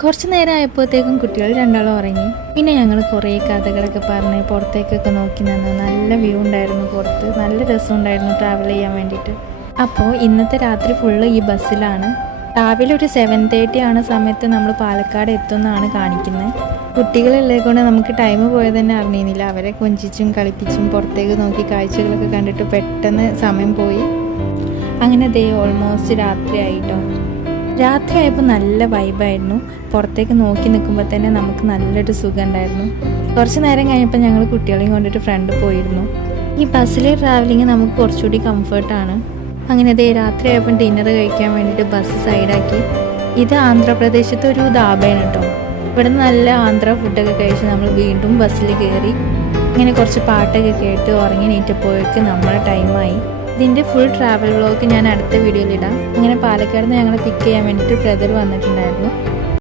കുറച്ച് നേരം ആയപ്പോഴത്തേക്കും കുട്ടികൾ രണ്ടാളും ഉറങ്ങി. പിന്നെ ഞങ്ങൾ കുറേ കഥകളൊക്കെ പറഞ്ഞ് പുറത്തേക്കൊക്കെ നോക്കി നിന്നു. നല്ല വ്യൂ ഉണ്ടായിരുന്നു പുറത്ത്, നല്ല രസമുണ്ടായിരുന്നു ട്രാവൽ ചെയ്യാൻ വേണ്ടിയിട്ട്. അപ്പോൾ ഇന്നത്തെ രാത്രി ഫുള്ള് ഈ ബസ്സിലാണ്. രാവിലെ ഒരു 7:30 ആണ് സമയത്ത് നമ്മൾ പാലക്കാട് എത്തുമെന്നാണ് കാണിക്കുന്നത്. കുട്ടികളുള്ളത് കൊണ്ട് നമുക്ക് ടൈം പോയത് തന്നെ അറിഞ്ഞിരുന്നില്ല. അവരെ കൊഞ്ചിച്ചും കളിപ്പിച്ചും പുറത്തേക്ക് നോക്കി കാഴ്ചകളൊക്കെ കണ്ടിട്ട് പെട്ടെന്ന് സമയം പോയി. അങ്ങനെ ദേ ഓൾമോസ്റ്റ് രാത്രി ആയിട്ടോ. രാത്രിയായപ്പോൾ നല്ല വൈബായിരുന്നു. പുറത്തേക്ക് നോക്കി നിൽക്കുമ്പോൾ തന്നെ നമുക്ക് നല്ലൊരു സുഖം ഉണ്ടായിരുന്നു. കുറച്ച് നേരം കഴിഞ്ഞപ്പോൾ ഞങ്ങൾ കുട്ടികളെയും കൊണ്ടിട്ട് ഫ്രണ്ട് പോയിരുന്നു. ഈ ബസ്സിലെ ട്രാവലിങ് നമുക്ക് കുറച്ചുകൂടി കംഫർട്ടാണ്. അങ്ങനെ അതേ രാത്രിയായപ്പോൾ ഡിന്നർ കഴിക്കാൻ വേണ്ടിയിട്ട് ബസ് സൈഡാക്കി. ഇത് ആന്ധ്രാപ്രദേശത്തെ ഒരു ധാബയാണ് കേട്ടോ. ഇവിടെ നിന്ന് നല്ല ആന്ധ്ര ഫുഡൊക്കെ കഴിച്ച് നമ്മൾ വീണ്ടും ബസ്സിൽ കയറി. ഇങ്ങനെ കുറച്ച് പാട്ടൊക്കെ കേട്ട് ഉറങ്ങി നീറ്റപ്പോഴേക്ക് നമ്മളെ ടൈമായി. ഇതിൻ്റെ ഫുൾ ട്രാവൽ വ്ളോഗ് ഞാൻ അടുത്ത വീഡിയോയിൽ ഇടാം. അങ്ങനെ പാലക്കാട് നിന്ന് ഞങ്ങളെ പിക്ക് ചെയ്യാൻ വേണ്ടിയിട്ട് ബ്രദർ വന്നിട്ടുണ്ടായിരുന്നു.